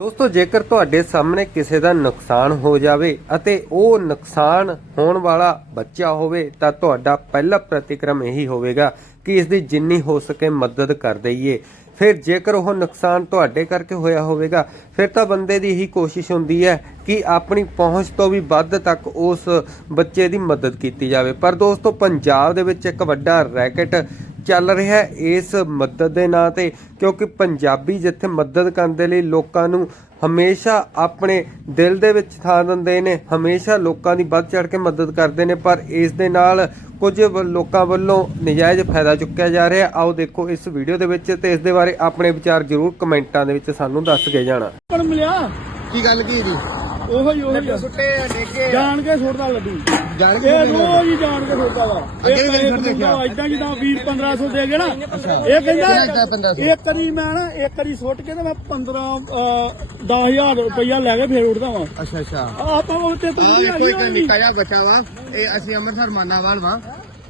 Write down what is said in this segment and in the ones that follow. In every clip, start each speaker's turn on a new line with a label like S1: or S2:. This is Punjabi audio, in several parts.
S1: ਦੋਸਤੋ, ਜੇਕਰ ਤੁਹਾਡੇ ਸਾਹਮਣੇ ਕਿਸੇ ਦਾ ਨੁਕਸਾਨ ਹੋ ਜਾਵੇ ਅਤੇ ਉਹ ਨੁਕਸਾਨ ਹੋਣ ਵਾਲਾ ਬੱਚਾ ਹੋਵੇ, ਤਾਂ ਤੁਹਾਡਾ ਪਹਿਲਾ ਪ੍ਰਤੀਕਰਮ ਇਹੀ ਹੋਵੇਗਾ ਕਿ ਇਸ ਦੀ ਜਿੰਨੀ ਹੋ ਸਕੇ ਮਦਦ ਕਰ ਦਈਏ। ਫਿਰ ਜੇਕਰ ਉਹ ਨੁਕਸਾਨ ਤੁਹਾਡੇ ਕਰਕੇ ਹੋਇਆ ਹੋਵੇਗਾ, ਫਿਰ ਤਾਂ ਬੰਦੇ ਦੀ ਇਹੀ ਕੋਸ਼ਿਸ਼ ਹੁੰਦੀ ਹੈ ਕਿ ਆਪਣੀ ਪਹੁੰਚ ਤੋਂ ਵੀ ਵੱਧ ਤੱਕ ਉਸ ਬੱਚੇ ਦੀ ਮਦਦ ਕੀਤੀ ਜਾਵੇ। ਪਰ ਦੋਸਤੋ, ਪੰਜਾਬ ਦੇ ਵਿੱਚ ਇੱਕ ਵੱਡਾ ਰੈਕਟ ਚੱਲ ਰਿਹਾ ਇਸ ਮਦਦ ਦੇ ਨਾਂ ਤੇ, ਕਿਉਂਕਿ ਪੰਜਾਬੀ ਜਿੱਥੇ ਮਦਦ ਕਰਨ ਦੇ ਲਈ ਲੋਕਾਂ ਨੂੰ ਹਮੇਸ਼ਾ ਆਪਣੇ ਦਿਲ ਦੇ ਵਿੱਚ ਥਾਂ ਦਿੰਦੇ ਨੇ, ਹਮੇਸ਼ਾ ਲੋਕਾਂ ਦੀ ਵੱਧ ਚੜ ਕੇ ਮਦਦ ਕਰਦੇ ਨੇ, ਪਰ ਇਸ ਦੇ ਨਾਲ ਕੁਝ ਲੋਕਾਂ ਵੱਲੋਂ ਨਜਾਇਜ਼ ਫਾਇਦਾ ਚੁੱਕਿਆ ਜਾ ਰਿਹਾ। ਆਓ ਦੇਖੋ ਇਸ ਵੀਡੀਓ ਦੇ ਵਿੱਚ ਤੇ ਇਸ ਦੇ ਬਾਰੇ ਆਪਣੇ ਵਿਚਾਰ ਜ਼ਰੂਰ ਕਮੈਂਟਾਂ ਦੇ ਵਿੱਚ ਸਾਨੂੰ ਦੱਸ ਕੇ ਜਾਣਾ।
S2: ਮਿਲਿਆ
S3: ਕੀ ਗੱਲ ਕੀ ਜੀ?
S2: ਉਹੋ ਹੀ ਉਹੋ ਹੀ
S3: ਸੁੱਟੇ ਆ ਡੇਗੇ
S2: ਜਾਣ ਕੇ ਸੁੱਟਦਾ ਲੱਡੂ।
S3: ਜਾਣ ਕੇ
S2: ਇਹ
S3: ਸੁੱਟਦੇ ਆ।
S2: ਰੋਜ਼ ਹੀ ਜਾਣ ਕੇ ਸੁੱਟਦਾ ਵਾ।
S3: ਅੱਗੇ
S2: ਇਹ
S3: ਵੀ
S2: ਪੈਸੇ
S3: ਸੁੱਟ ਦੇਖਿਆ।
S2: ਦਿੰਦਾ ਇਦਾਂ ਜਿੱਦਾਂ 20 1500 ਦੇ ਗਏ ਨਾ। ਇਹ
S3: ਕਿੰਨਾ
S2: ਕਹਿੰਦਾ
S3: ਏਦਾਂ 1500?
S2: ਇੱਕ ਵਾਰੀ ਮੈਂ ਨਾ ਇੱਕ ਵਾਰੀ ਸੁੱਟ ਕੇ ਤੇ ਮੈਂ 15 10000 ਰੁਪਇਆ ਲੈ ਕੇ ਫੇਰ ਉੱਠਦਾ ਵਾਂ।
S3: ਅੱਛਾ ਅੱਛਾ।
S2: ਆਪਾਂ ਉਹ ਤੇ ਤੂੰ
S3: ਆਹ
S2: ਨਹੀਂ
S3: ਦੇਖੋ ਇੱਕ
S2: ਆਈ
S3: ਨਿੱਕਾ ਜਿਹਾ ਬੱਚਾ ਵਾ। ਇਹ ਅਸੀਂ ਅੰਮ੍ਰਿਤਸਰ ਮਾਨਾਵਾਲ ਵਾ।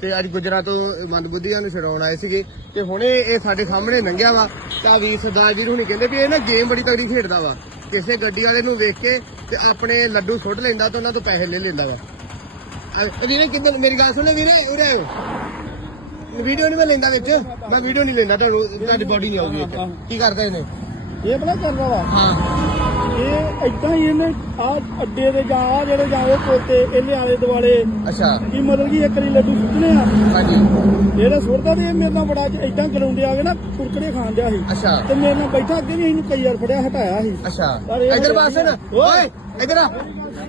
S3: ਤੇ ਅੱਜ ਗੁਜਰਾ ਤੋਂ ਮੰਦਬੁੱਧੀਆਂ ਨੂੰ ਛਡਾਉਣ ਆਏ ਸੀਗੇ। ਤੇ ਹੁਣੇ ਇਹ ਸਾਡੇ ਸਾਹਮਣੇ ਲੰਘਿਆ ਵਾ। ਤਾਂ ਵੀਰ ਸਰਦਾਰ ਜੀ ਹੁਣੀ ਕਹਿੰਦੇ ਵੀ ਇਹ ਨਾ ਗੇਮ ਬੜੀ ਤਗੜੀ ਖੇਡਦਾ ਵਾ। ਕਿਸੇ ਗੱਡੀ ਵਾਲੇ ਨੂੰ ਵੇਖ ਕੇ ਤੇ ਆਪਣੇ ਲੱਡੂ ਸੁੱਟ ਲੈਂਦਾ ਤੇ ਉਹਨਾਂ ਤੋਂ ਪੈਸੇ ਲੈ ਲੈਂਦਾ ਵਾ। ਅਹ ਵੀਰੇ ਕਿੱਦਾਂ? ਮੇਰੀ ਗੱਲ ਸੁਣੇ ਵੀਰੇ ਉਰੇ ਵੀਡੀਓ ਨਹੀਂ ਮੈਂ ਲੈਂਦਾ ਵਿੱਚ। ਮੈਂ ਵੀਡੀਓ ਨਹੀਂ ਲੈਂਦਾ ਤੁਹਾਨੂੰ ਤੁਹਾਡੀ ਬਾਡੀ ਨਹੀਂ ਆਊਗੀ ਵਿੱਚ ਕੀ ਕਰਦਾ ਇਹਨੇ?
S2: ਇਹ ਬੜਾ ਕਰਦਾ ਵਾ।
S3: ਹਾਂ।
S2: ਇਹ ਇਦਾਂ ਹੀ ਇਹਨੇ ਆ ਅੱਡੇ ਦੇ ਜਾਂ ਆ ਜਿਹੜੇ ਜਾਂ ਉਹ ਕੋਤੇ ਇਹਨੇ ਆਲੇ ਦੁਆਲੇ
S3: ਅੱਛਾ।
S2: ਕੀ ਮਤਲਬ ਕਿ ਇੱਕ ਲਈ ਲੱਡੂ ਸੁੱਟਨੇ ਆ।
S3: ਹਾਂਜੀ।
S2: ਜਿਹੜਾ ਸੁੱਟਦਾ ਤੇ ਇਹ ਮੇਰੇ ਨਾਲ ਬੜਾ ਇਦਾਂ ਗਲਾਉਂਦੇ ਆ ਕੇ ਨਾ ਕੁਰਕੜੇ ਖਾਣ ਦਿਆ ਸੀ।
S3: ਅੱਛਾ।
S2: ਤੇ ਮੇਰੇ ਨਾਲ ਬੈਠਾ ਅੱਗੇ ਵੀ ਇਹਨੂੰ ਕਈ ਵਾਰ ਫੜਿਆ ਹਟਾਇਆ ਸੀ।
S3: ਅੱਛਾ। ਇਧਰ ਬਾਸਨ ਓਏ! ਇਧਰ ਆ।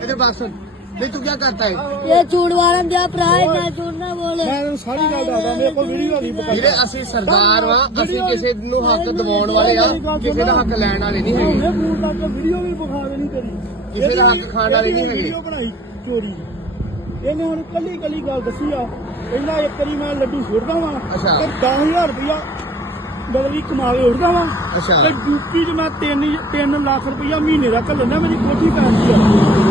S3: ਇਧਰ ਬਾਸਨ नहीं तू क्या करता है
S4: ये झूठ वालन दिया प्राय ना झूठ ना बोले
S2: ਮੈਂ ਇਹਨੂੰ ਸਾਰੀ ਗੱਲ ਦੱਸਦਾ ਮੇਰੇ ਕੋਲ ਵੀਡੀਓ ਨਹੀਂ
S3: ਵੀਰੇ
S2: ਪਕੜਦਾ
S3: ਅਸੀਂ ਸਰਦਾਰ ਵਾਂ ਅਸੀਂ ਕਿਸੇ ਨੂੰ ਹੱਕ ਦਿਵਾਉਣ ਵਾਲੇ ਆ ਕਿਸੇ ਦਾ ਹੱਕ ਲੈਣ ਵਾਲੇ ਨਹੀਂ ਹੈਗੇ
S2: ਉਹਨੇ ਫੋਨ ਤੱਕ ਵੀਡੀਓ ਵੀ ਵਿਖਾ ਦੇਣੀ ਤੇਰੀ
S3: ਕਿਸੇ ਦਾ ਹੱਕ ਖਾਣ ਵਾਲੀ ਨਹੀਂ ਹੈਗੀ।
S2: ਵੀਡੀਓ ਬਣਾਈ ਚੋਰੀ ਦੀ। ਇਹਨੇ ਹੁਣ ਕੱਲੀ ਕੱਲੀ ਗੱਲ ਦੱਸੀ ਆ ਪਹਿਲਾਂ ਇੱਕ ਵਾਰੀ ਮੈਂ ਲੱਡੂ ਸੁੱਟਦਾ ਵਾਂ
S3: ਅੱਛਾ।
S2: ਤੇ 10000 ਰੁਪਇਆ ਬਦਲੀ ਕਮਾ ਕੇ ਉੱਠਦਾ ਵਾਂ
S3: ਅੱਛਾ।
S2: ਤੇ ਡਿਊਟੀ 'ਚ ਮੈਂ 3 3 ਲੱਖ ਰੁਪਇਆ ਮਹੀਨੇ ਦਾ ਘੱਲਣਾ ਮੇਰੀ ਕੋਠੀ ਪੈਂਦੀ ਆ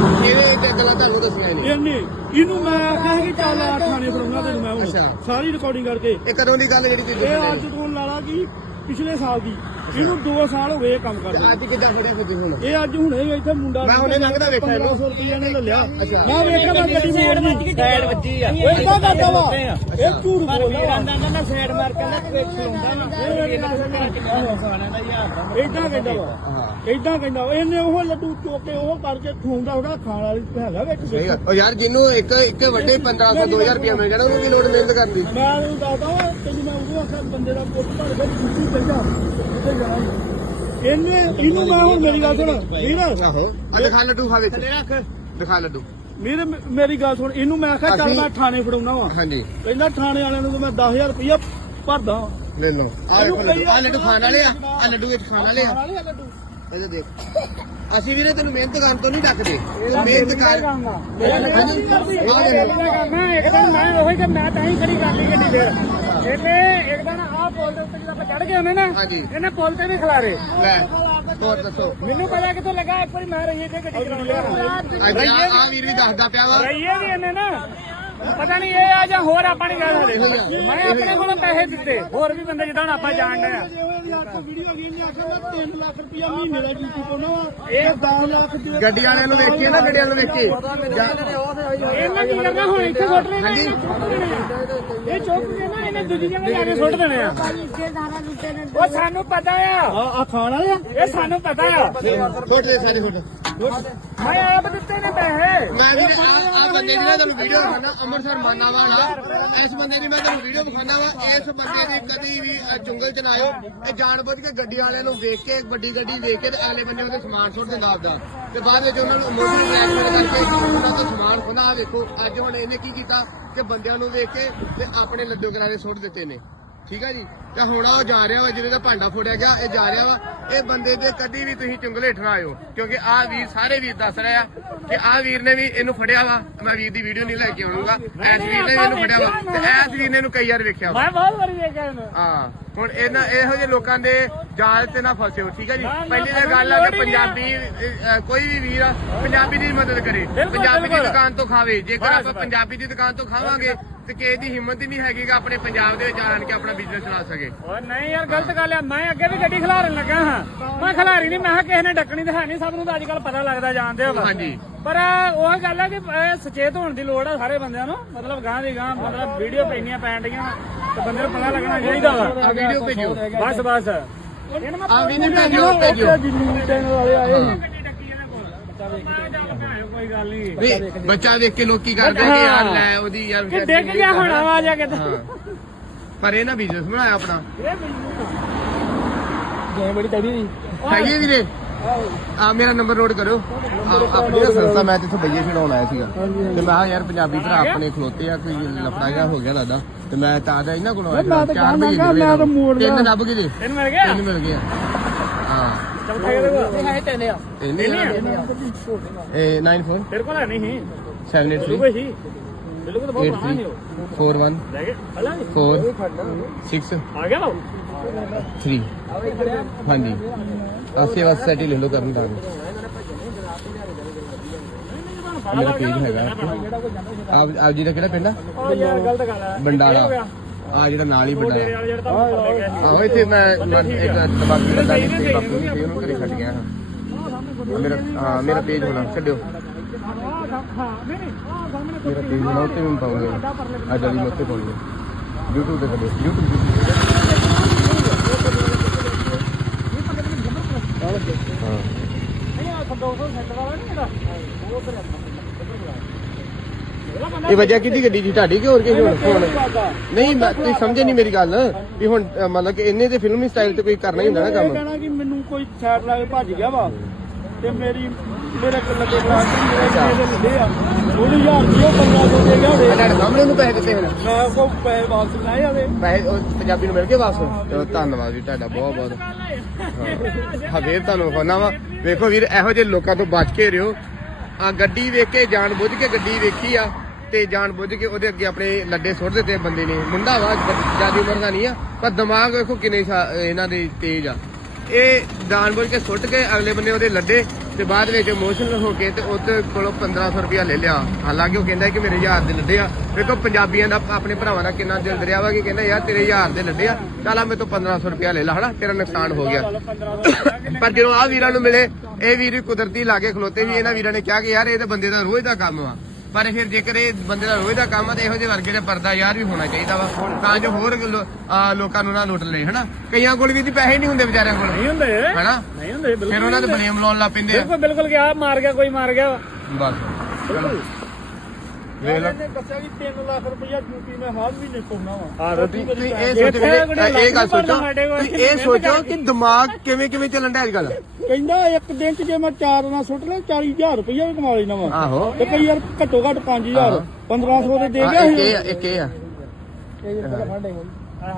S2: ਇਹਨੇ ਇਹਨੂੰ ਮੈਂ ਆਖਿਆ ਕਿ ਚੱਲ ਆ ਥਾਣੇ ਫੜਾਉਣਾ ਤੈਨੂੰ ਮੈਂ ਹੁਣ।
S3: ਅੱਛਾ।
S2: ਸਾਰੀ ਰਿਕਾਰਡਿੰਗ ਕਰਕੇ।
S3: ਇਹ ਕਦੋਂ ਦੀ ਗੱਲ ਜਿਹੜੀ ਤੁਸੀਂ
S2: ਇਹ ਅੱਜ ਤੋਂ ਲਾਲਾ ਕੀ ਪਿਛਲੇ ਸਾਲ ਦੀ। ਇਹਨੂੰ 2 ਸਾਲ ਹੋ ਗਏ ਇਹ ਕੰਮ ਕਰਦੇ
S3: ਅੱਜ ਕਿੱਦਾਂ ਫਿਰਿਆ ਫਿਰ ਤੁਸੀਂ ਹੁਣ?
S2: ਇਹ ਅੱਜ ਹੁਣੇ ਹੀ ਇੱਥੇ ਮੁੰਡਾ
S3: ਮੈਂ ਹੁਣੇ ਲੰਘਦਾ ਵੇਖਿਆ ਇਹਨੂੰ।
S2: 1500 ਰੁਪਏ ਨੇ ਲੈ ਲਿਆ
S3: ਅੱਛਾ।
S2: ਮੈਂ ਵੇਖਿਆ ਮੈਂ ਗੱਡੀ ਮੋੜਨੀ ਸਾਈਡ ਵੱਜੀ ਆ ਉਹ ਇਦਾਂ ਕਰਦਾ ਵਾ। ਇਹ ਝੂਠ ਬੋਲਦਾ ਵਾ।
S5: ਮੈਂ ਸਾਈਡ ਮਾਰ ਕੇ ਨਾ ਕੋਈ ਖਲੋਂਦਾ ਨਾ ਇਹਨਾਂ ਦੇ ਘਰ ਕਿੰਨਾ ਹੋ ਸਾਣਾ ਦਾ ਯਾਰ
S2: ਇਦਾਂ ਕਹਿੰਦਾ ਵਾ। ਇਦਾਂ ਕਹਿੰਦਾ। ਇਹਨੇ ਉਹ ਲੱਡੂ ਚੁੱਕ ਉਹ ਕਰਕੇ ਖਵਾਉਂਦਾ ਉਹਦਾ ਖਾਣ ਵਾਲੀ ਹੈਗਾ ਵਿੱਚ
S3: ਸਹੀ ਗੱਲ। ਉਹ ਯਾਰ ਜਿਹਨੂੰ ਇੱਕ ਇੱਕ ਵੱਡੇ 1500 2000 ਰੁਪਏ ਮਿਲ ਜਾਣਾ ਉਹਨੂੰ ਕੀ ਲੋੜ ਮਿਹਨਤ ਕਰਨ ਦੀ
S2: ਮੈਂ ਉਹਨੂੰ ਦੱਸਦਾ ਤੈਨੂੰ ਮੈਂ ਉਦੋਂ ਆਖਿਆ ਬੰਦੇ ਦਾ ਪੁੱਤ ਭਰ ਕੇ ਛੁੱਟੀ ਚੱਲ ਜਾ ਉੱਥੇ ਜਾਣਾ। ਇਹਨੇ ਇਹਨੂੰ ਮੈਂ ਹੁਣ ਮੇਰੀ ਗੱਲ ਸੁਣ ਵੀਰ।
S3: ਆਹੋ। ਆ ਦਿਖਾ ਲੱਡੂ ਖਾ ਵਿੱਚ। ਦਿਖਾ ਲੱਡੂ।
S2: ਮੇਰੇ ਮੇਰੀ ਗੱਲ ਸੁਣ ਇਹਨੂੰ ਮੈਂ ਆਖਿਆ ਚੱਲ ਮੈਂ ਥਾਣੇ ਫੜਾਉਣਾ ਵਾ।
S3: ਹਾਂਜੀ।
S2: ਕਹਿੰਦਾ ਥਾਣੇ ਵਾਲਿਆਂ ਨੂੰ ਮੈਂ 10000 ਰੁਪਇਆ ਭਰਦਾ।
S3: ਲੈ ਲਓ। ਆ ਲੱਡੂ। ਖਾਣ ਵਾਲੇ ਆ। ਆ ਲੱਡੂ ਵਿੱਚ ਖਾਣ ਵਾਲੇ ਆ। ਦੇਖ। ਅਸੀਂ ਵੀਰੇ ਤੈਨੂੰ ਮਿਹਨਤ ਕਰਨ ਤੋਂ ਨਹੀਂ ਡੱਕਦੇ ਤੂੰ ਮਿਹਨਤ ਕਰ। ਹਾਂਜੀ ਆ। ਵੇਖ
S5: ਮੈਂ ਇੱਕ ਦਿਨ ਮੈਂ ਉਹੀ ਤੇ ਮੈਂ ਤਾਂ ਹੀ ਖੜੀ ਕਰ ਲਈ ਗੱਡੀ ਫੇਰ। ਇਹਨੇ ਇੱਕ ਦਿਨ ਆਹ ਪੁਲ ਦੇ ਉੱਤੇ ਜਦੋਂ ਆਪਾਂ ਚੜ ਗਏ ਉਹਨੇ ਨਾ
S3: ਹਾਂਜੀ।
S5: ਇਹਨੇ ਪੁਲ ਤੇ ਵੀ ਖਿਲਾਰੇ।
S3: ਲੈ ਹੋਰ ਦੱਸੋ।
S5: ਮੈਨੂੰ ਪਤਾ ਕਿਤੋਂ ਲੱਗਾ ਇੱਕ ਵਾਰੀ ਮੈਂ ਰਹੀਏ ਤੇ ਗੱਡੀ
S3: ਆ ਆ ਵੀਰ ਵੀ ਦੱਸਦਾ ਪਿਆ ਵਾ।
S5: ਰਹੀਏ ਵੀ ਇਹਨੇ ਨਾ। ਪਤਾ ਨਹੀਂ ਇਹ ਆ ਜਾਂ ਹੋਰ ਆਪਾਂ ਨਹੀਂ ਕਹਿ ਮੈਂ ਆਪਣੇ ਕੋਲੋਂ ਪੈਸੇ ਦਿੱਤੇ ਹੋਰ ਵੀ ਬੰਦੇ ਜਿੱਦਾਂ ਆਪਾਂ ਜਾਣਦੇ ਆ।
S3: ਗੱਡੀ ਨੂੰ ਵੇਖੀਏ ਨਾ ਗੱਡੀ ਨੂੰ ਵੇਖੀ
S5: ਇਹਨਾਂ ਕੀ ਕਰਨਾ ਹੁਣ? ਇੱਥੇ ਸੁੱਟ ਲੈਣਾ
S3: ਇਹਨੇ ਦੇਣੇ ਆ।
S5: ਇਹ ਚੁੱਕ ਕੇ ਨਾ ਇਹਨੇ ਦੂਜੀ ਜਗ੍ਹਾ ਜਾ ਕੇ ਸੁੱਟ ਦੇਣੇ ਆ। ਉਹ ਸਾਨੂੰ ਪਤਾ ਆ।
S2: ਆ ਖਾਣ ਵਾਲੇ ਆ?
S5: ਇਹ ਸਾਨੂੰ ਪਤਾ ਆ।
S3: ਛੋਟੇ ਸਾਰੇ ਛੋਟੇ
S5: ਮੈਂ ਆਪ ਦਿੱਤੇ ਨੇ ਪੈਸੇ।
S3: ਮੈਂ ਵੀ ਆ ਬੰਦੇ ਦੀ ਨਾ ਤੁਹਾਨੂੰ ਵੀਡੀਓ ਦਿਖਾਣਾ ਅੰਮ੍ਰਿਤਸਰ ਮਾਨਾ ਵਾਲਾ ਇਸ ਬੰਦੇ ਦੀ ਮੈਂ ਤੁਹਾਨੂੰ ਵੀਡੀਓ ਵਿਖਾਣਾ ਵਾ ਇਸ ਬੰਦੇ ਦੀ ਕਦੀ ਵੀ ਅ, ਜੰਗਲ ਚ ਨਾ ਆਇਓ। ਇਹ ਜਾਣਬੁੱਝ ਕੇ ਗੱਡੀ ਵਾਲਿਆਂ ਨੂੰ ਵੇਖ ਕੇ ਵੱਡੀ ਗੱਡੀ ਵੇਖ ਕੇ ਤੇ ਅਗਲੇ ਬੰਦੇ ਉਹਦੇ ਸਮਾਨ ਸੁੱਟ ਦਿੰਦਾ ਆਪਦਾ। ਤੇ ਬਾਅਦ ਵਿੱਚ ਉਹਨਾਂ ਨੂੰ ਇਮੋਸ਼ਨਲ ਬਲੈਕਮੇਲ ਕਰਕੇ ਉਹਨਾਂ ਤੋਂ ਸਮਾਨ ਖੋਣਾ ਵੇਖੋ ਅੱਜ ਹੁਣ ਇਹਨੇ ਕੀ ਕੀਤਾ? ਕਿ ਬੰਦਿਆਂ ਨੂੰ ਵੇਖ ਕੇ ਤੇ ਆਪਣੇ ਲੱਡੂ ਕਰਾਰੇ ਸੁੱਟ ਦਿੱਤੇ ਨੇ। ਠੀਕ ਹੈ ਜੀ? ਤੇ ਹੁਣ ਉਹ ਜਾ ਰਿਹਾ ਵਾ ਜਿਹਨੇ ਦਾ ਭਾਂਡਾ ਫੋੜਿਆ ਗਿਆ ਇਹ ਜਾ ਰਿਹਾ ਵਾ। ਇਹ ਬੰਦੇ ਦੇ ਕਦੀ ਵੀ ਤੁਸੀਂ ਚੁੰਗਲੇ ਠਣਾ ਆਇਓ ਕਿਉਂਕਿ ਆਹ ਵੀਰ ਸਾਰੇ ਵੀਰ ਦੱਸ ਰਹੇ ਆ ਕਿ ਆਹ ਵੀਰ ਨੇ ਵੀ ਇਹਨੂੰ ਫੜਿਆ ਵਾ। ਮੈਂ ਵੀਰ ਦੀ ਵੀਡੀਓ ਨਹੀਂ ਲੈ ਕੇ ਆਉਣਾਗਾ ਐਸ ਵੀਰ ਨੇ ਵੀ ਇਹਨੂੰ ਫੜਿਆ ਵਾ। ਤੇ ਐਸ ਵੀਰ ਨੇ ਇਹਨੂੰ ਕਈ ਵਾਰ ਵੇਖਿਆ ਵਾ।
S5: ਮੈਂ ਬਹੁਤ ਵਾਰੀ ਦੇਖਿਆ ਇਹਨੂੰ।
S3: ਹਾਂ ਹੁਣ ਇਹਨਾਂ ਇਹੋ ਜਿਹੇ ਲੋਕਾਂ ਦੇ ਜਾਲ ਤੇ ਨਾ ਫਸਿਓ ਠੀਕ ਹੈ ਜੀ? ਪਹਿਲੀ ਤਾਂ ਗੱਲ ਆ ਕਿ
S5: ਆ।
S3: ਪੰਜਾਬੀ ਕੋਈ ਵੀ ਵੀਰ ਆ ਪੰਜਾਬੀ ਦੀ ਮਦਦ ਕਰੇ। ਪੰਜਾਬੀ ਦੀ। ਦੁਕਾਨ ਤੋਂ ਖਾਵੇ। ਜੇਕਰ ਆਪਾਂ। ਪੰਜਾਬੀ ਦੀ ਦੁਕਾਨ ਤੋਂ ਖਾਵਾਂਗੇ ਤੇ ਕਿਸੇ ਦੀ ਹਿੰਮਤ ਹੀ ਨਹੀਂ ਹੈਗੀ ਕਿ ਆਪਣੇ ਪੰਜਾਬ ਦੇ ਵਿੱਚ ਆਣ ਕੇ ਆਪਣਾ ਬਿਜ਼ਨਸ ਚਲਾ ਸਕੇ।
S5: ਓਏ ਨਹੀਂ ਯਾਰ ਗਲਤ ਗੱਲ ਆ। ਮੈਂ ਅੱਗੇ ਵੀ ਗੱਡੀ ਖਿਲਾਰਨ ਲੱਗਾ ਹਾਂ। ਮੈਂ ਖਿਲਾਰੀ ਨਹੀਂ ਮੈਂ ਕਿਹਾ ਕਿਸੇ ਨੇ ਡੱਕਣੀ ਤਾਂ ਹੈ ਨਹੀਂ ਸਭ ਨੂੰ ਤਾਂ ਅੱਜ ਕੱਲ ਪਤਾ ਲੱਗਦਾ ਜਾਣਦੇ ਹੋ
S3: ਹਾਂਜੀ।
S5: ਪਰ ਉਹ ਗੱਲ ਹੈ ਕਿ ਸੁਚੇਤ ਹੋਣ ਦੀ ਲੋੜ ਆ ਸਾਰੇ ਬੰਦਿਆਂ ਨੂੰ। ਮਤਲਬ ਗਾਂ ਦੀ ਗਾਂ ਮਤਲਬ ਵੀਡੀਓ ਪੈਣੀਆਂ ਪੈਣ ਡੀਆਂ ਤੇ ਬੰਦੇ ਨੂੰ ਪਤਾ ਲੱਗਣਾ ਚਾਹੀਦਾ ਵਾ।
S3: ਆ ਵੀਡੀਓ ਭੇਜੋ।
S5: ਬਸ ਬਸ। ਇਹਨੂੰ ਮੈਂ
S3: ਆ ਵੀ ਨਹੀਂ ਭੇਜੋ ਭੇਜੋ।
S2: ਜਿੰਨੀ ਚੈਨਲ ਵਾਲੇ ਆਏ ਸੀ
S5: ਗੱਡੀ ਡੱਕੀ ਇਹਦੇ ਕੋਲ ਕੋਈ ਗੱਲ ਨਹੀਂ
S3: ਵੀ ਬੱਚਾ ਦੇਖ ਕੇ ਲੋਕੀ ਕਰਦੇ ਕਿ ਯਾਰ ਲੈ ਉਹਦੀ ਯਾਰ
S5: ਕਿ ਡਿੱਗ ਗਿਆ ਹੁਣ ਆਵਾਜ਼ ਆ ਕੇ।
S3: ਪਰ ਇਹ ਨਾ ਬਿਜ਼ਨਸ ਬਣਾਇਆ ਆਪਣਾ।
S2: ਗੇਮ ਬੜੀ ਤੜੀ ਦੀ
S3: ਹੈਗੇ ਵੀਰੇ? ਆ ਮੇਰਾ ਨੰਬਰ ਨੋਟ ਕਰੋ ਆ, ਆਪਣੀ ਸੰਸਥਾ ਮੈਂ ਤੇ ਇੱਥੇ ਬਈਏ ਛਡਾਉਣ ਆਇਆ ਸੀਗਾ। ਤੇ ਮੈਂ ਕਿਹਾ ਯਾਰ ਪੰਜਾਬੀ ਭਰਾ ਆਪਣੇ ਖਲੋਤੇ ਆ ਕੋਈ ਲਫੜਾ ਜਿਹਾ ਹੋ ਗਿਆ ਲੱਗਦਾ। ਤੇ ਮੈਂ ਤਾਂ ਦਾ ਇਹਨਾਂ ਕੋਲੋਂ ਆਇਆ ਚਾਰ
S2: ਮੈਂ ਤਾਂ ਮੋੜ।
S3: ਤਿੰਨ ਲੱਭ ਗਏ ਜੀ।
S5: ਤੈਨੂੰ ਮਿਲ ਗਿਆ
S3: ਤਿੰਨ ਮਿਲ ਗਏ ਆ। ਹਾਂ
S5: ਚੌਥਾ ਕਿਹਦੇ ਕੋਲ
S2: ਹੈ ਤਿੰਨ ਆ।
S3: ਤਿੰਨ ਹੀ ਆ? ਇਹ 94
S5: ਤੇਰੇ ਕੋਲ ਹੈ ਨਹੀਂ ਸੀ
S3: 783
S5: ਬਿਲਕੁਲ ਸੀ ਬਿਲਕੁਲ ਤਾਂ ਬਹੁਤ ਪੁਰਾਣਾ ਨਹੀਂ ਉਹ।
S3: 41
S5: ਲੈ ਗਏ ਹਲਾ
S3: 4 6
S5: ਆ ਗਿਆ ਉਹ?
S3: 3 ਹਾਂਜੀ। ਆ ਸੇਵਾ ਸੈਟੀ ਲੈ ਲਓ ਕਰਨ ਦਾ। ਮੇਰਾ ਪੇਜ ਹੈਗਾ। ਆਪ ਆਪ ਜੀ ਦਾ ਕਿਹੜਾ ਪਿੰਡ ਆ?
S5: ਉਹ ਯਾਰ ਗਲਤ ਗੱਲ ਹੈ
S3: ਬੰਡਾਲਾ ਆ ਜਿਹੜਾ ਨਾਲ ਹੀ
S5: ਗਿਆ ਸੀ
S3: ਆਹੋ ਇੱਥੇ ਮੈਂ ਮੈਂ ਇੱਕ ਤਬਾਕੀ ਦਾ ਦਾਣੀ ਤੇ ਬਾਪੂ ਜੀ ਸੀ ਉਹਨੂੰ ਘਰੇ ਛੱਡ ਗਿਆ ਹਾਂ। ਆਹ ਮੇਰਾ ਹਾਂ ਮੇਰਾ ਪੇਜ ਹੋਣਾ ਛੱਡਿਓ।
S5: ਸਾ- ਹਾਂ
S3: ਮੇਰਾ ਪੇਜ ਹੋਣਾ ਉੱਤੇ ਵੀ ਪਾਉਂਗੇ ਅੱਜ ਵਾਲੀ ਮੈਂ ਉੱਤੇ ਪਾਉਂਗੇ YouTube ਤੇ ਕਦੇ YouTube ਹਾਂ
S5: ਨਹੀਂ ਆ 200 ਸੈਂਟ ਵਾਲਾ ਨਹੀਂ ਇਹਦਾ ਉਹ ਫਿਰ
S3: ਇਹ ਵਜ੍ਹਾ ਕਿਹਦੀ ਗੱਡੀ ਦੀ? ਤੁਹਾਡੀ ਕਿ ਹੋਰ ਕਿਸੇ ਹੁਣ ਹੁਣ ਨਹੀਂ ਮੈਂ ਤੁਸੀਂ ਸਮਝੇ ਨਹੀਂ ਮੇਰੀ ਗੱਲ। ਵੀ ਹੁਣ ਅ, ਮਤਲਬ ਕਿ ਇਹਨੇ ਤੇ ਫਿਲਮੀ ਸਟਾਈਲ ਤੇ ਕੋਈ ਕਰਨਾ ਹੀ ਹੁੰਦਾ ਨਾ
S2: ਇਹ
S3: ਕੰਮ।
S2: ਕਹਿਣਾ ਕਿ ਮੈਨੂੰ ਕੋਈ ਸਾਈਡ ਲਾ ਕੇ ਭੱਜ ਗਿਆ ਵਾ ਤੇ ਮੇਰੀ ਮੇਰੇ ਕੋਲ ਲੱਗੇ ਕਲਾਸ ਮੇਰੇ ਮੇਰੇ ਲੱਗੇ ਆ। ਉਹਨੂੰ ਹਜ਼ਾਰ ਰੁਪਏ 1500 ਦੇ ਗਿਆ ਹੋਵੇ
S3: ਤੁਹਾਡੇ ਸਾਹਮਣੇ ਉਹਨੂੰ ਪੈਸੇ ਦਿੱਤੇ ਹਨ
S2: ਮੈਂ ਕੋ ਪੈਸੇ ਵਾਪਸ ਲਾਏ ਆਵੇ।
S3: ਪੈਸੇ ਉਹ ਪੰਜਾਬੀ ਨੂੰ ਮਿਲ ਗਏ ਵਾਪਸ? ਚਲੋ ਧੰਨਵਾਦ ਜੀ ਤੁਹਾਡਾ ਬਹੁਤ ਬਹੁਤ। ਹਾਂ। ਫੇਰ ਤੁਹਾਨੂੰ ਹੋਣਾ ਵਾ। ਵੇਖੋ ਵੀਰ ਇਹੋ ਜਿਹੇ ਲੋਕਾਂ ਤੋਂ ਬਚ ਕੇ ਰਿਓ। ਆ ਗੱਡੀ ਵੇਖ ਕੇ ਜਾਣ ਬੁੱਝ ਕੇ ਗੱਡੀ ਵੇਖੀ ਆ। ਤੇ ਜਾਣ ਬੁੱਝ ਕੇ ਉਹਦੇ ਅੱਗੇ ਆਪਣੇ ਲੱਡੇ ਸੁੱਟ ਦਿੱਤੇ ਬੰਦੇ ਨੇ ਮੁੰਡਾ ਵਾ ਜਿਆਦੀ ਉਮਰ ਦਾ ਨਹੀਂ ਆ, ਪਰ ਦਿਮਾਗ ਵੇਖੋ ਕਿੰਨੇ ਇਹਨਾਂ ਦੇ ਤੇਜ਼ ਆ। ਇਹ ਜਾਣ ਬੁੱਝ ਕੇ ਸੁੱਟ ਕੇ ਅਗਲੇ ਬੰਨੇ ਉਹਦੇ ਲੱਡੇ ਤੇ ਬਾਅਦ ਵਿੱਚ ਇਮੋਸ਼ਨਲ ਹੋ ਕੇ ਤੇ ਉਹਦੇ ਕੋਲੋਂ 1500 ਰੁਪਇਆ ਲੈ ਲਿਆ। ਹਾਲਾਂਕਿ ਉਹ ਕਹਿੰਦਾ ਕਿ ਮੇਰੇ ਯਾਰ ਦੇ ਲੱਡੇ ਆ। ਵੇਖੋ ਪੰਜਾਬੀਆਂ ਦਾ ਆਪਣੇ ਭਰਾਵਾਂ ਦਾ ਕਿੰਨਾ ਦਿਲ ਦਰਿਆ ਵਾ ਕਿ ਕਹਿੰਦਾ, ਯਾਰ, ਤੇਰੇ ਯਾਰ ਦੇ ਲੱਡੇ ਆ। ਚੱਲ ਆ, ਮੇਰੇ ਤੋਂ 1500 ਰੁਪਇਆ ਲੈ ਲਾ, ਹਨਾ? ਤੇਰਾ ਨੁਕਸਾਨ ਹੋ ਗਿਆ। ਪਰ ਜਦੋਂ ਆ ਵੀਰਾਂ ਨੂੰ ਮਿਲੇ, ਇਹ ਵੀਰ ਕੁਦਰਤੀ ਲਾਗੇ ਖਲੋਤੇ ਵੀ, ਇਹਨਾਂ ਵੀਰਾਂ ਨੇ ਕਿਹਾ ਕਿ ਯਾਰ, ਇਹ ਤਾਂ ਬੰਦੇ ਦਾ ਰੋਜ਼ ਦਾ ਕੰਮ ਵਾ ਪਰ ਫਿਰ ਜੇਕਰ ਇਹ ਬੰਦੇ ਦਾ ਰੋਜ਼ ਦਾ ਕੰਮ ਆ ਤੇ ਇਹੋ ਜਿਹੇ ਵਰਗੇ ਦਾ ਪਰਦਾ ਯਾਰ ਵੀ ਹੋਣਾ ਚਾਹੀਦਾ ਵਾ। ਤਾਂ ਜੋ ਹੋਰ ਲੋ- ਆ, ਲੋਕਾਂ ਨੂੰ ਨਾ ਲੁੱਟ ਲੈ ਹਨਾ? ਕਈਆਂ ਕੋਲ ਵੀ ਦੀ ਪੈਸੇ ਨਹੀਂ ਹੁੰਦੇ ਵਿਚਾਰਿਆਂ ਕੋਲ।
S5: ਨਹੀਂ ਹੁੰਦੇ।
S3: ਹਨਾ?
S5: ਨਹੀਂ ਹੁੰਦੇ ਬਿਲਕੁਲ
S3: ਫਿਰ ਉਹਨਾਂ ਦੇ ਬਲੇਮ ਲਾਉਣ ਲੱਗ ਪੈਂਦੇ ਆ।
S5: ਬਿਲਕੁਲ ਬਿਲਕੁਲ ਗਿਆ ਮਾਰ ਗਿਆ ਕੋਈ ਮਾਰ ਗਿਆ।
S3: ਬਸ। ਚਲੋ। ਵੇਖ ਲਓ
S2: ਇਹਨੇ ਦੱਸਿਆ ਕਿ 3 ਲੱਖ ਰੁਪਇਆ ਡਿਊਟੀ ਮੈਂ ਹਰ ਮਹੀਨੇ ਪਾਉਣਾ ਵਾ।
S5: ਆ
S3: ਤੁਸੀਂ ਤੁਸੀਂ ਇਹ ਸੋਚੋ ਵੀਰੇ, ਇਹ ਗੱਲ ਸੋਚੋ ਤੁਸੀਂ ਇਹ ਸੋਚੋ ਕਿ ਦਿਮਾਗ ਕਿਵੇਂ ਕਿਵੇਂ ਚੱਲਣ ਡਿਆ ਅੱਜ ਕੱਲ
S2: ਕਹਿੰਦਾ ਇੱਕ ਦਿਨ ਚ ਜੇ ਮੈਂ ਚਾਰ ਨਾਲ ਸੁੱਟ ਲੈ 40000 ਰੁਪਇਆ ਵੀ ਕਮਾ ਲੈਣਾ ਵਾ।
S3: ਆਹੋ।
S2: ਤੇ ਕਈ ਯਾਰ ਘੱਟੋ ਘੱਟ 5000 1500 ਦੇ ਦੇ ਗਿਆ
S3: ਇਹ ਆ, ਇੱਕ ਇਹ ਆ।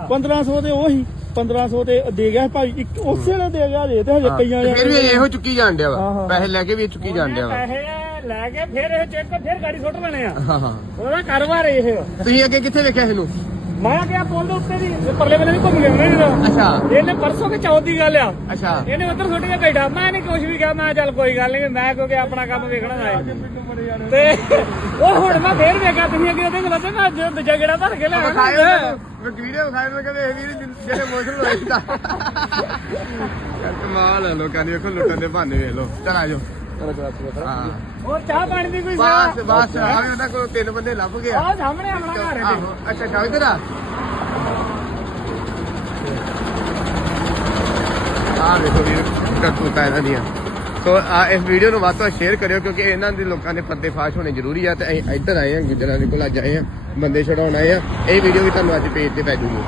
S2: 1500 ਦੇ ਉਹ ਸੀ 1500 ਦੇ ਦੇ ਗਿਆ ਭਾਈ ਇੱਕ ਉਸੇ ਨੇ ਦੇ ਗਿਆ ਜੇ ਤੇ ਹਜੇ ਕਈਆਂ
S3: ਤੇ ਫਿਰ ਵੀ ਇਹੋ ਚੁੱਕੀ ਜਾਣ ਡਿਆ ਵਾ। ਪੈਸੇ ਲੈ ਕੇ ਵੀ ਚੁੱਕੀ ਜਾਣ ਡਿਆ ਵਾ।
S5: ਪੈਸੇ ਲੈ ਕੇ ਫਿਰ ਇਹ ਚੈੱਕ ਫਿਰ ਗਾੜੀ ਸੁੱਟ ਲੈਣੇ ਆ।
S3: ਹਾਂ ਹਾਂ।
S5: ਉਹਦਾ ਕਾਰੋਬਾਰ ਇਹ ਆ।
S3: ਤੁਸੀਂ ਅੱਗੇ ਕਿੱਥੇ ਵੇਖਿਆ ਇਹਨੂੰ?
S5: ਮੈਂ ਗਿਆ ਪੁੱਲ ਦੇ ਉੱਤੇ ਦੀ ਪਰਲੇ ਵੇਲੇ ਵੀ ਘੁੰਮ ਨਾ ਜਦੋਂ।
S3: ਅੱਛਾ।
S5: ਇਹਨੇ ਪਰਸੋਂ ਕਿ ਚੌਥ ਦੀ ਗੱਲ ਆ।
S3: ਅੱਛਾ।
S5: ਇਹਨੇ ਉੱਧਰ ਸੁੱਟ ਕੇ ਬੈਠਾ। ਮੈਂ ਨਹੀਂ ਕੁਝ ਵੀ ਕਿਹਾ ਮੈਂ ਕਿਹਾ ਚੱਲ ਕੋਈ ਗੱਲ ਨਹੀਂ ਮੈਂ ਕਿਉਂਕਿ ਆਪਣਾ ਕੰਮ ਵੇਖਣਾ ਹੈ। ਤੇ ਉਹ ਹੁਣ ਮੈਂ ਫੇਰ ਵੇਖਿਆ ਤੁਸੀਂ ਅੱਗੇ ਉਹਦੇ ਕੋਲ ਤੇ ਮੈਂ ਦੂਜਾ ਗੇੜਾ ਭਰ ਕੇ ਲੈ ਆਇਆ
S3: ਵੀਡੀਓ ਮੈਂ ਕਹਿੰਦੇ ਇਹ ਵੀਰ ਜਿਹੜੇ ਮੋਸ਼ਨ ਹੋਏ ਤਾਂ। ਕਮਾਲ ਹੈ ਲੋਕਾਂ ਦੀ ਵੇਖੋ ਲੁੱਟਣ ਦੇ ਬਹਾਨੇ ਵੇਖ ਲੋ ਚਲ ਆ ਜਾਓ। ਹਾਂ।
S5: ਹੋਰ ਚਾਹ ਪਾਣੀ ਦੀ ਕੋਈ ਸੇਵਾ?
S3: ਬਸ ਬਸ ਆ ਗਏ ਉਹਨਾਂ ਕੋਲ ਤਿੰਨ ਬੰਦੇ ਲੱਭ ਗਏ ਆ।
S5: ਆਹ ਸਾਹਮਣੇ ਆਪਣਾ ਘਰ ਹੈ
S3: ਆਹੋ ਅੱਛਾ ਅੱਛਾ ਇਧਰ ਆ। ਆ ਵੇਖੋ ਵੀਰ ਕਰਤੂਤਾਂ ਇਹਨਾਂ ਦੀਆਂ। ਸੋ ਆ ਇਸ ਵੀਡੀਓ ਨੂੰ ਵੱਧ ਤੋਂ ਵੱਧ ਸ਼ੇਅਰ ਕਰਿਓ ਕਿਉਂਕਿ ਇਹਨਾਂ ਦੇ ਲੋਕਾਂ ਦੇ ਪਰਦੇ ਫਾਸ਼ ਹੋਣੇ ਜ਼ਰੂਰੀ ਆ ਤੇ ਅਸੀਂ ਇੱਧਰ ਆਏ ਆ ਗੁਜਰਾਂ ਦੇ ਕੋਲ ਅੱਜ ਆਏ ਆ ਬੰਦੇ ਛਡਾਉਣ ਆਏ ਆ। ਇਹ ਵੀਡੀਓ ਵੀ ਤੁਹਾਨੂੰ ਅੱਜ ਪੇਜ ਤੇ ਪੈ ਜੂਗੀ।